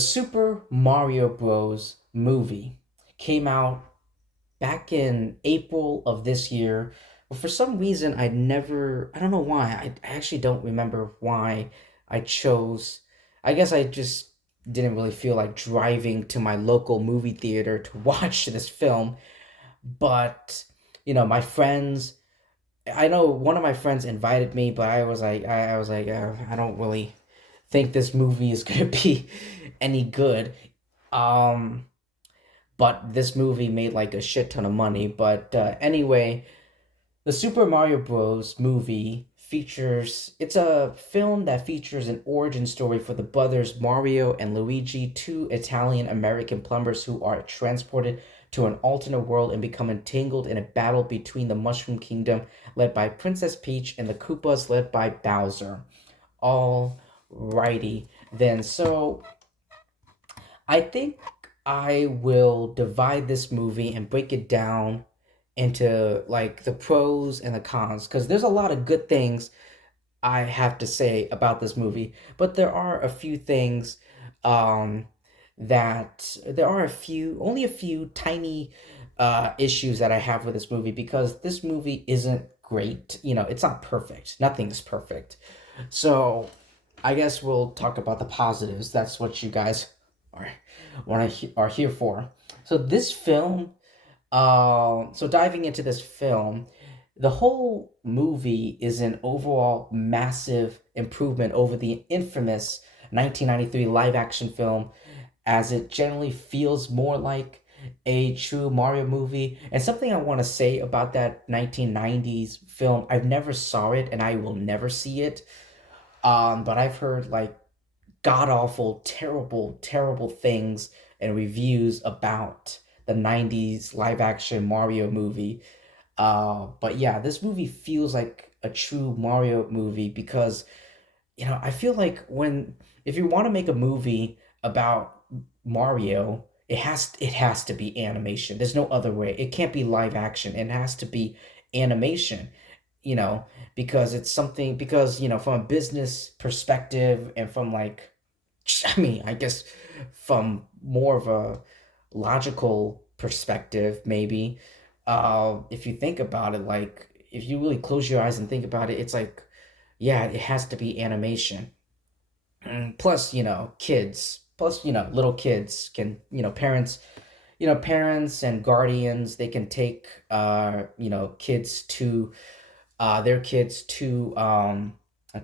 Super Mario Bros. Movie came out back in April of this year. But for some reason, I don't know why. I actually don't remember why I chose. I guess I just didn't really feel like driving to my local movie theater to watch this film. But, my friends, I know one of my friends invited me, but I was like, I don't really think this movie is going to be any good. Um, but this movie made like a shit ton of money. But anyway, the Super Mario Bros. Movie features, it's a film that features an origin story for the brothers Mario and Luigi, two Italian American plumbers who are transported to an alternate world and become entangled in a battle between the Mushroom Kingdom, led by Princess Peach, and the Koopas, led by Bowser. All righty then. So I think I will divide this movie and break it down into like the pros and the cons because there's a lot of good things I have to say about this movie, but there are a few things um there are only a few tiny issues that I have with this movie because this movie isn't great. It's not perfect. Nothing is perfect. So, I guess we'll talk about the positives. That's what you guys are are here for. So this film, so diving into this film, the whole movie is an overall massive improvement over the infamous 1993 live action film, as it generally feels more like a true Mario movie. And something I want to say about that 1990s film, I've never saw it and I will never see it. But I've heard like god awful, terrible, terrible things and reviews about the 90s live action Mario movie. But yeah, this movie feels like a true Mario movie because, I feel like if you want to make a movie about Mario, it has to be animation. There's no other way. It can't be live action. It has to be animation, you know, because it's something from a business perspective and from like I mean, I guess from more of a logical perspective, maybe, if you think about it, like if you really close your eyes and think about it, it's like, yeah, it has to be animation. Plus, kids, plus, little kids can, parents and guardians, they can take, kids to, their kids to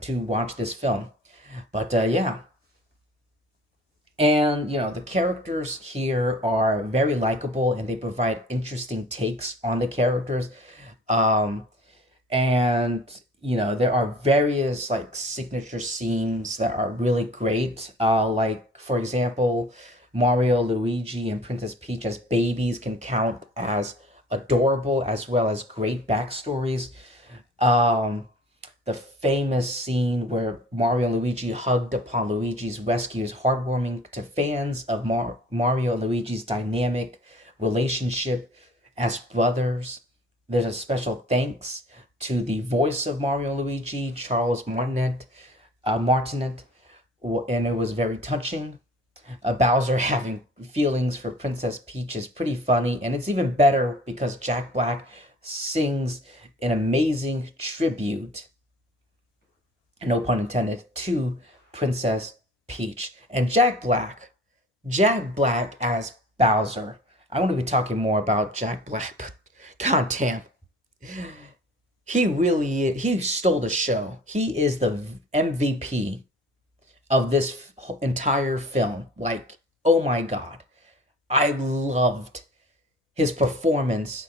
watch this film. But yeah, and the characters here are very likable and they provide interesting takes on the characters. Um, and there are various like signature scenes that are really great. Like for example, Mario, Luigi, and Princess Peach as babies can count as adorable as well as great backstories. Um, the famous scene where Mario and Luigi hugged upon Luigi's rescue is heartwarming to fans of Mario and Luigi's dynamic relationship as brothers. There's a special thanks to the voice of Mario and Luigi, Charles Martinet, and it was very touching. Bowser having feelings for Princess Peach is pretty funny, and it's even better because Jack Black sings an amazing tribute, no pun intended, to Princess Peach. And Jack Black as Bowser. I want to be talking more about Jack Black, but goddamn, he stole the show. He is the MVP of this entire film. Like, oh my god, I loved his performance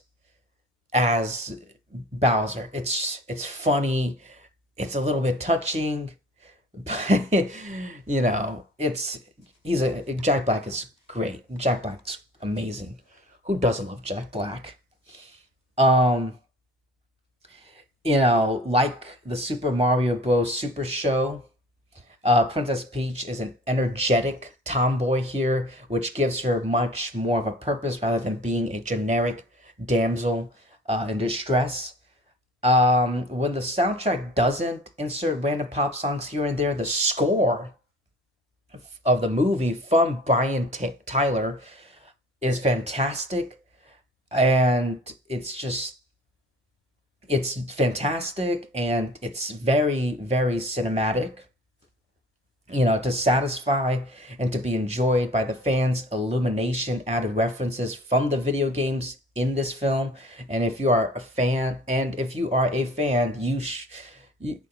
as Bowser. It's funny, it's a little bit touching, but it's he's a Jack Black is great. Jack Black's amazing. Who doesn't love Jack Black? Um, like the Super Mario Bros. Super Show, Princess Peach is an energetic tomboy here, which gives her much more of a purpose rather than being a generic damsel in distress. When the soundtrack doesn't insert random pop songs here and there, the score of the movie from Tyler is fantastic, and it's fantastic, and it's very, very cinematic, to satisfy and to be enjoyed by the fans. Illumination added references from the video games in this film, and if you are a fan,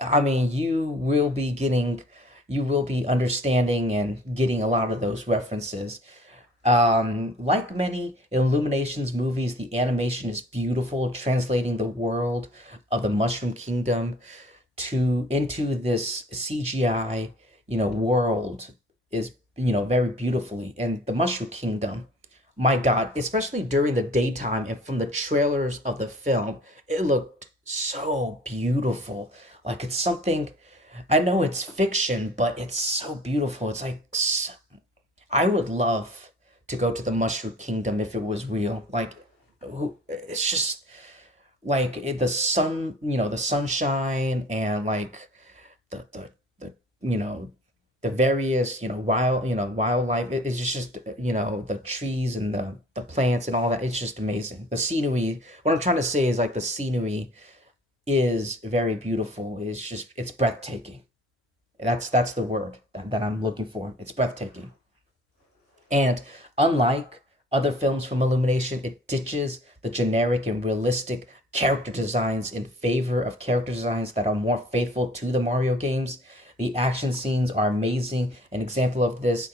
I mean, you will be understanding and getting a lot of those references. Like many Illuminations movies, the animation is beautiful, translating the world of the Mushroom Kingdom to into this CGI, world is, very beautifully. And the Mushroom Kingdom, my God, especially during the daytime and from the trailers of the film, it looked so beautiful. Like it's something, I know it's fiction, but it's so beautiful. It's like I would love to go to the Mushroom Kingdom if it was real. Like, it's just like the sun, the sunshine, and like the the various, wildlife. It's just, the trees and the plants and all that. It's just amazing. The scenery. What I'm trying to say is like the scenery is very beautiful. It's breathtaking. That's the word that I'm looking for. It's breathtaking. And unlike other films from Illumination, it ditches the generic and realistic character designs in favor of character designs that are more faithful to the Mario games. The action scenes are amazing. An example of this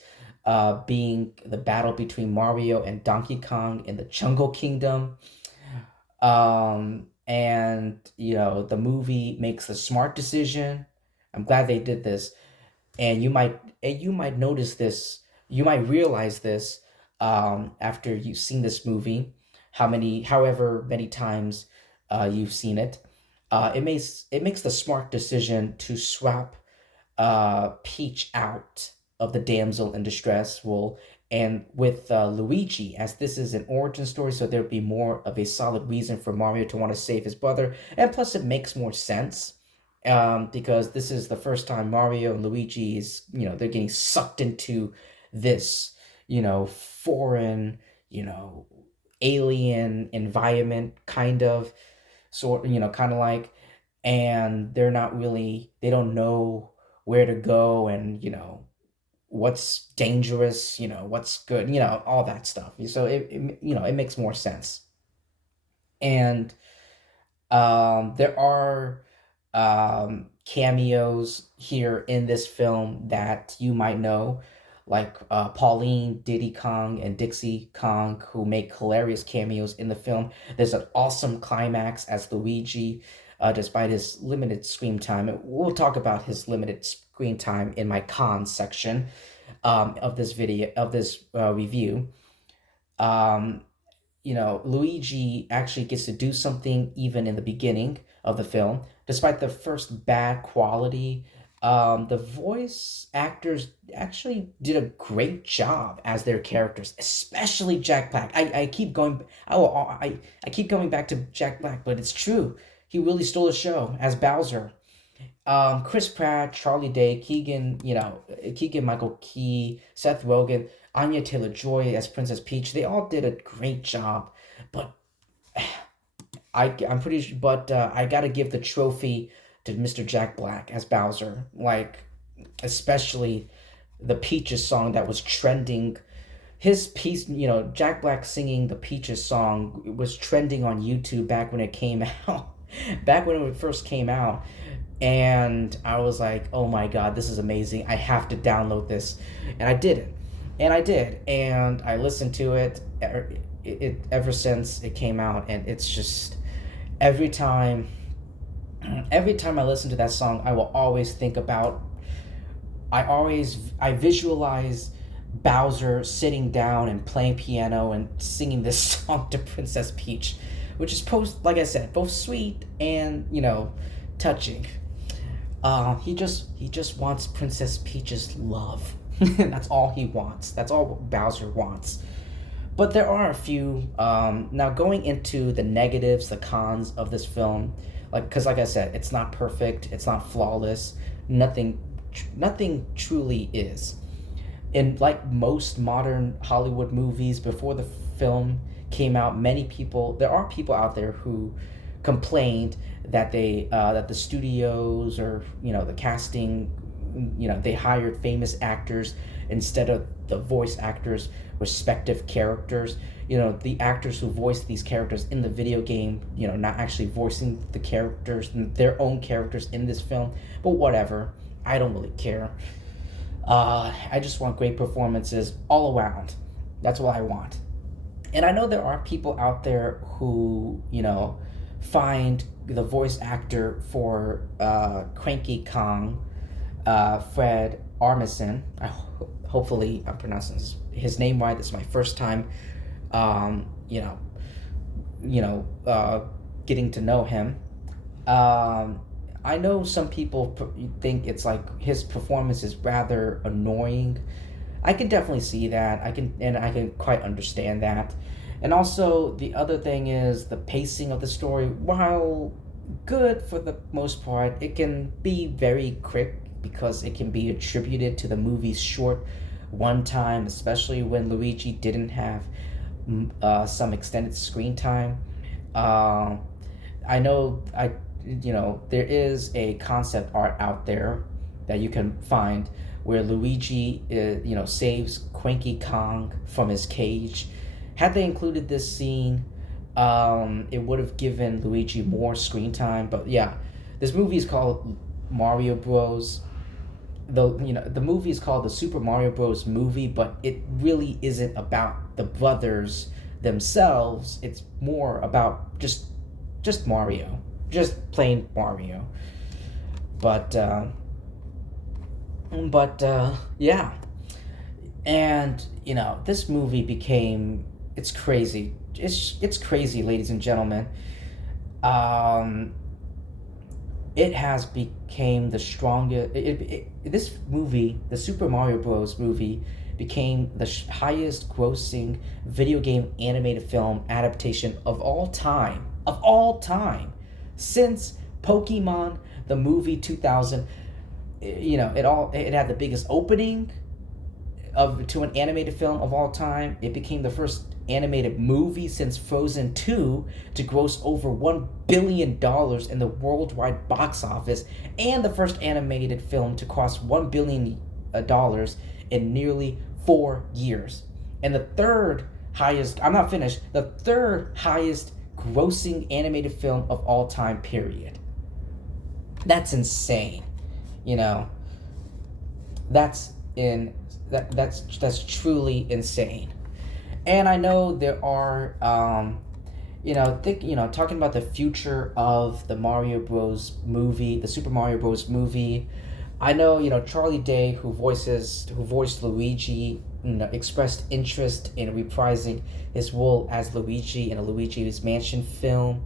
being the battle between Mario and Donkey Kong in the Jungle Kingdom. And, the movie makes the smart decision. I'm glad they did this, and you might notice this, you might realize this, after you've seen this movie, however many times you've seen it. It makes the smart decision to swap Peach out of the damsel in distress role, and with Luigi, as this is an origin story, so there'd be more of a solid reason for Mario to want to save his brother, and plus it makes more sense, because this is the first time Mario and Luigi is, they're getting sucked into this, foreign, alien environment, kind of, kind of like, and they don't know where to go, and, what's dangerous, what's good, all that stuff. So it makes more sense. And there are cameos here in this film that you might know, like Pauline, Diddy Kong, and Dixie Kong, who make hilarious cameos in the film. There's an awesome climax as Luigi, despite his limited screen time. We'll talk about his limited screen time in my cons section of this review. Um, Luigi actually gets to do something even in the beginning of the film. Despite the first bad quality, the voice actors actually did a great job as their characters, especially Jack Black. I keep going back to Jack Black, but it's true. He really stole the show as Bowser. Chris Pratt, Charlie Day, Keegan Michael Key, Seth Rogen, Anya Taylor-Joy as Princess Peach. They all did a great job, but I'm pretty sure. But I gotta give the trophy to Mr. Jack Black as Bowser. Like, especially the Peaches song that was trending. His piece, Jack Black singing the Peaches song was trending on YouTube back when it came out. Back when it first came out, and I was like, "Oh my God, this is amazing! I have to download this," and I did it, and I did, and I listened to it ever since it came out, and it's just every time, every time I listen to that song, I will always think about. I visualize Bowser sitting down and playing piano and singing this song to Princess Peach, which is like I said, both sweet and touching. He just wants Princess Peach's love. That's all he wants. That's all Bowser wants. But there are a few. Now going into the negatives, the cons of this film, because like I said, it's not perfect. It's not flawless. Nothing truly is. In like most modern Hollywood movies, before the film came out, there are people out there who complained that that the studios or the casting, they hired famous actors instead of the voice actors respective characters. The actors who voice these characters in the video game, not actually voicing the characters, their own characters in this film. But whatever, I don't really care. I just want great performances all around. That's what I want. And I know there are people out there who, find the voice actor for Cranky Kong, Fred Armisen. Hopefully, I'm pronouncing his name right. This is my first time, um, you know, getting to know him. Um, I know some people think it's like his performance is rather annoying. I can definitely see that. I can quite understand that. And also, the other thing is the pacing of the story. While good for the most part, it can be very quick because it can be attributed to the movie's short one time, especially when Luigi didn't have some extended screen time. Uh, I know there is a concept art out there that you can find where Luigi saves Cranky Kong from his cage. Had they included this scene, it would have given Luigi more screen time. But yeah, this movie is called Mario Bros. The movie is called the Super Mario Bros. Movie, but it really isn't about the brothers themselves. It's more about just Mario, just plain Mario. But yeah, and this movie became it's crazy. It's crazy, ladies and gentlemen. Um, it has became the strongest. This movie, the Super Mario Bros. Movie, became the highest grossing video game animated film adaptation of all time. Of all time, since Pokemon the movie 2000. It had the biggest opening of to an animated film of all time. It became the first animated movie since Frozen 2 to gross over $1 billion in the worldwide box office, and the first animated film to cross $1 billion in nearly 4 years. And the third highest, I'm not finished, the third highest grossing animated film of all time, period. That's insane. You know, that's in that's truly insane. And I know there are talking about the future of the Mario Bros movie, the Super Mario Bros movie. I know, Charlie Day, who voiced Luigi, expressed interest in reprising his role as Luigi in a Luigi's Mansion film,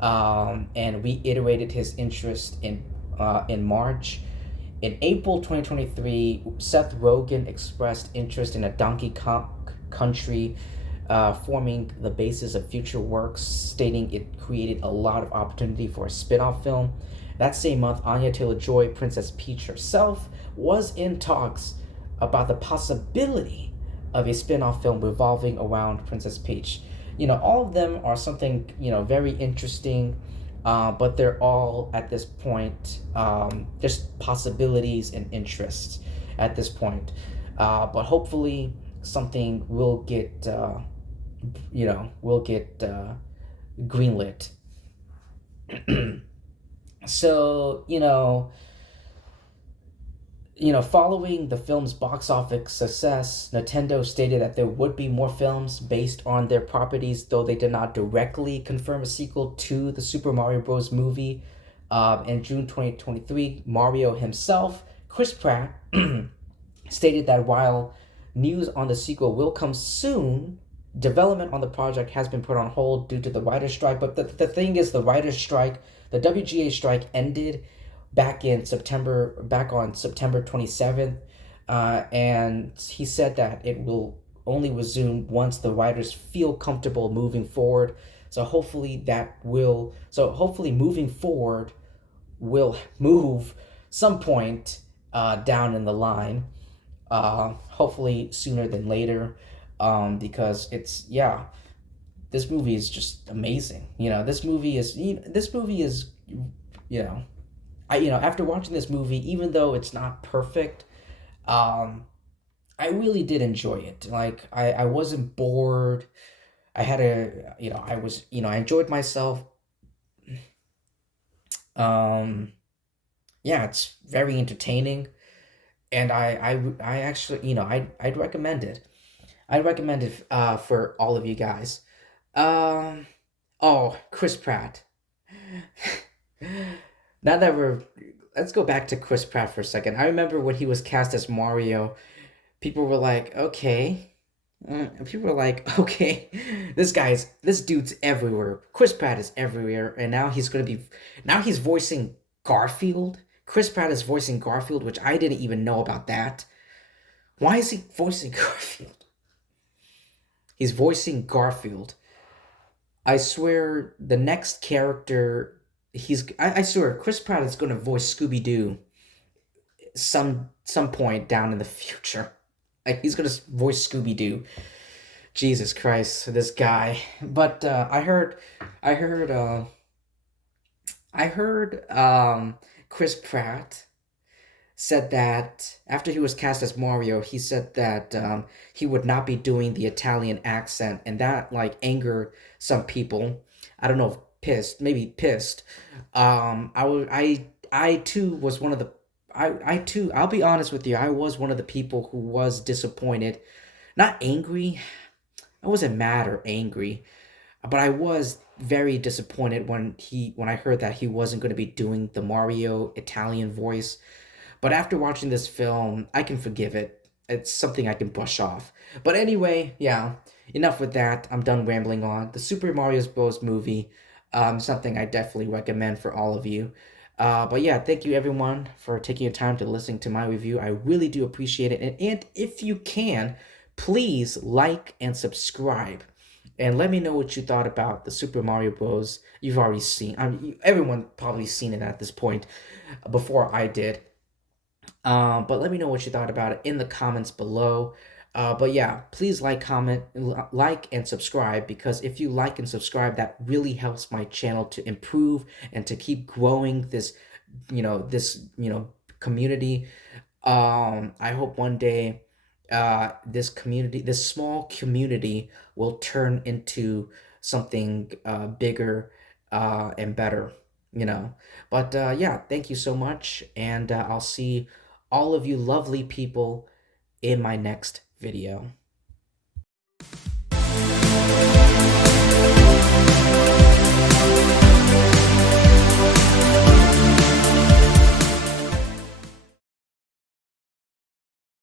and reiterated his interest in March. In April 2023, Seth Rogen expressed interest in a Donkey Kong Country, forming the basis of future works, stating it created a lot of opportunity for a spin-off film. That same month, Anya Taylor-Joy, Princess Peach herself, was in talks about the possibility of a spin-off film revolving around Princess Peach. All of them are something, very interesting, but they're all at this point just possibilities and interests at this point. But hopefully something will get greenlit. So, following the film's box office success, Nintendo stated that there would be more films based on their properties, though they did not directly confirm a sequel to the Super Mario Bros. Movie. In June 2023, Mario himself, Chris Pratt, stated that while news on the sequel will come soon, development on the project has been put on hold due to the writer's strike. But the thing is, the writer's strike, the WGA strike ended back on September 27th, and he said that it will only resume once the writers feel comfortable moving forward. So hopefully moving forward will move some point down in the line. hopefully sooner than later, because it's yeah, this movie is just amazing. This movie is you know after watching this movie, even though it's not perfect, um, I really did enjoy it. Like I wasn't bored. I had a I was I enjoyed myself. Um, yeah, it's very entertaining, and I actually I'd recommend it. I'd recommend it for all of you guys. Um, oh, Chris Pratt. Now that we're Let's go back to Chris Pratt for a second. I remember when he was cast as Mario, people were like, okay. People were like, okay, this dude's everywhere. Chris Pratt is everywhere, and now he's voicing Garfield. Chris Pratt is voicing Garfield, which I didn't even know about that. Why is he voicing Garfield? He's voicing Garfield. I swear, the next character I swear, Chris Pratt is going to voice Scooby Doo some point down in the future. Like he's gonna voice Scooby Doo. Jesus Christ, this guy. But I heard, I heard Chris Pratt said that after he was cast as Mario, he said that he would not be doing the Italian accent, and that like angered some people. I don't know if pissed, maybe pissed. I too was one of the I too, I'll be honest with you, I was one of the people who was disappointed. Not angry. I wasn't mad or angry, but I was very disappointed when I heard that he wasn't going to be doing the Mario Italian voice. But after watching this film, I can forgive it. It's something I can brush off. But anyway, yeah, enough with that. I'm done rambling on. The Super Mario Bros. Movie, something I definitely recommend for all of you. But yeah, thank you everyone for taking your time to listen to my review. I really do appreciate it. And if you can, please like and subscribe. And let me know what you thought about the Super Mario Bros. You've already seen. Everyone probably seen it at this point before I did. But let me know what you thought about it in the comments below. But yeah, please like and subscribe, because if you like and subscribe, that really helps my channel to improve and to keep growing this community. I hope one day, this small community will turn into something bigger and better, you know. But yeah, thank you so much, and I'll see all of you lovely people in my next video.